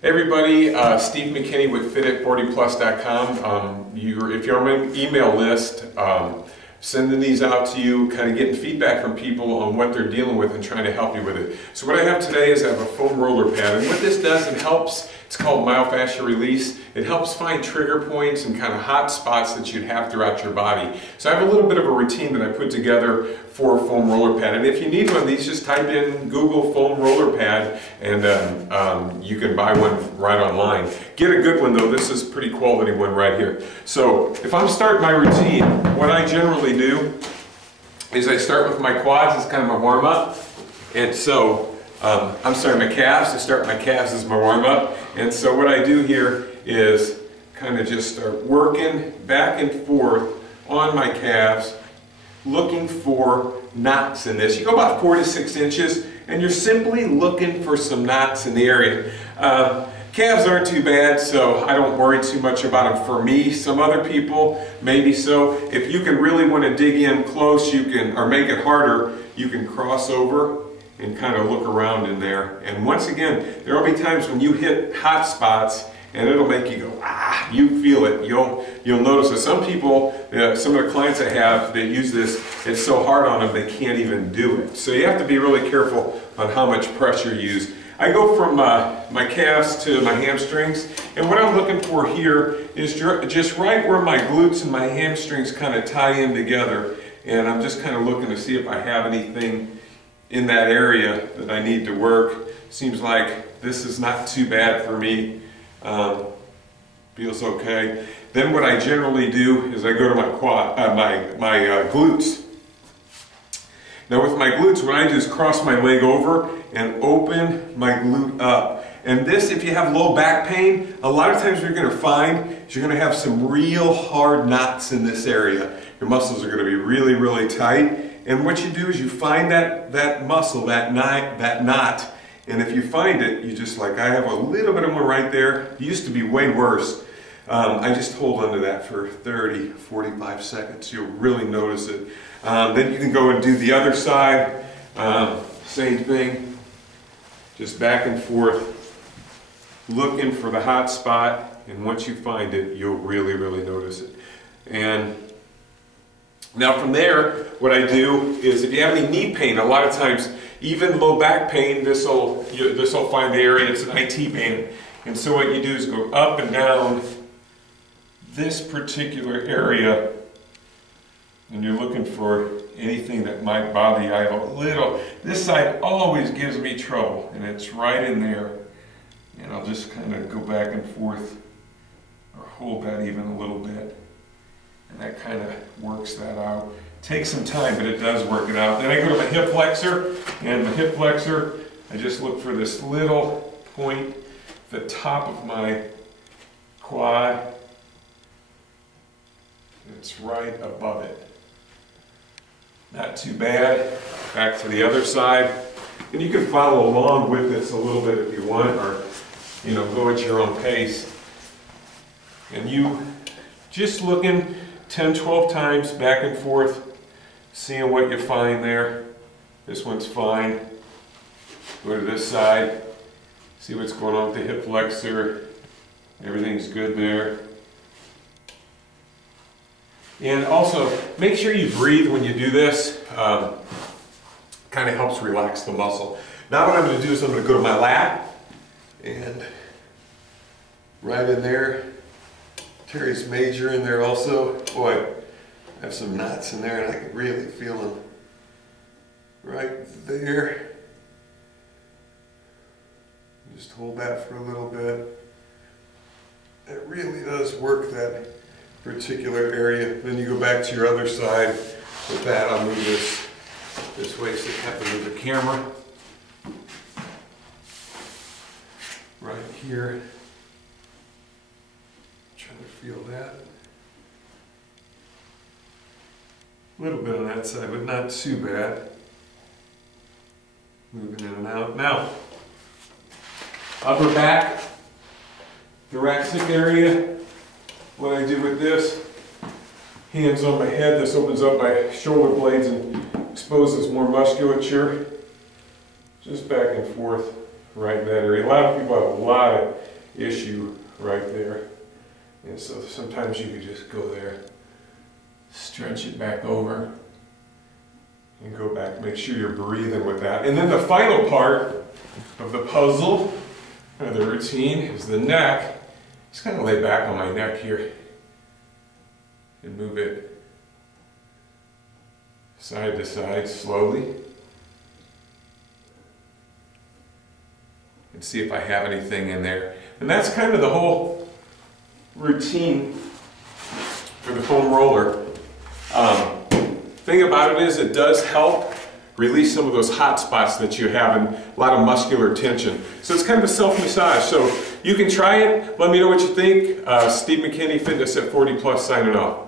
Hey everybody, Steve McKinney with FitAt40plus.com. If you're on my email list, sending these out to you, kind of getting feedback from people on what they're dealing with and trying to help you with it. So what I have today is I have a foam roller pad, and what this does, it helps, it's called myofascial release. It helps find trigger points and kind of hot spots that you'd have throughout your body. So I have a little bit of a routine that I put together for a foam roller pad, and if you need one of these, just type in Google foam roller pad and you can buy one right online. Get a good one though, this is a pretty quality one right here. So if I'm starting my routine, what I generally do is I start with my quads as kind of my warm-up, and so I'm starting my calves. I start my calves as my warm-up, and so what I do here is kind of just start working back and forth on my calves, looking for knots in this. You go about 4 to 6 inches, and you're simply looking for some knots in the area. Calves aren't too bad, so I don't worry too much about them for me. Some other people, maybe so. If you can really want to dig in close, you can, or make it harder, you can cross over and kind of look around in there. And once again, there will be times when you hit hot spots and it'll make you go, ah, you feel it. You'll notice it. Some people, some of the clients I have that use this, it's so hard on them they can't even do it. So you have to be really careful on how much pressure you use. I go from my calves to my hamstrings, and what I'm looking for here is just right where my glutes and my hamstrings kind of tie in together, and I'm just kind of looking to see if I have anything in that area that I need to work. Seems like this is not too bad for me. Feels okay. Then what I generally do is I go to my glutes. Now with my glutes, what I do is cross my leg over and open my glute up. And this, if you have low back pain, a lot of times what you're going to find is you're going to have some real hard knots in this area. Your muscles are going to be really, really tight. And what you do is you find that muscle, that knot, and if you find it, you just like, I have a little bit of one right there. It used to be way worse. I just hold onto that for 30, 45 seconds. You'll really notice it. Then you can go and do the other side. Same thing. Just back and forth. Looking for the hot spot. And once you find it, you'll really, really notice it. And now from there, what I do is if you have any knee pain, a lot of times, even low back pain, this will find the area. It's an IT band. And so what you do is go up and down this particular area, and you're looking for anything that might bother you. I have a little, this side always gives me trouble, and it's right in there. And I'll just kind of go back and forth, or hold that even a little bit. And that kind of works that out. Takes some time, but it does work it out. Then I go to my hip flexor, and the hip flexor, I just look for this little point, the top of my quad. It's right above it. Not too bad. Back to the other side. And you can follow along with this a little bit if you want, or go at your own pace. And you just looking 10, 12 times back and forth, seeing what you find there. This one's fine. Go to this side, see what's going on with the hip flexor. Everything's good there. And also, make sure you breathe when you do this. Kind of helps relax the muscle. Now what I'm going to do is I'm going to go to my lat, and right in there, teres major in there also. Boy, I have some knots in there and I can really feel them right there. Just hold that for a little bit. It really does work that particular area. Then you go back to your other side. With that, I'll move this way so you have to move the camera. Right here. Trying to feel that. A little bit on that side, but not too bad. Moving in and out. Now, upper back, thoracic area. What I do with this, hands on my head, this opens up my shoulder blades and exposes more musculature. Just back and forth right in that area. A lot of people have a lot of issue right there. And so sometimes you could just go there, stretch it back over, and go back. Make sure you're breathing with that. And then the final part of the puzzle, or the routine, is the neck. Just kind of lay back on my neck here and move it side to side slowly. And see if I have anything in there. And that's kind of the whole routine for the foam roller. Thing about it is it does help release some of those hot spots that you have and a lot of muscular tension. So it's kind of a self-massage. So you can try it. Let me know what you think. Steve McKinney, Fitness at 40 Plus, signing off.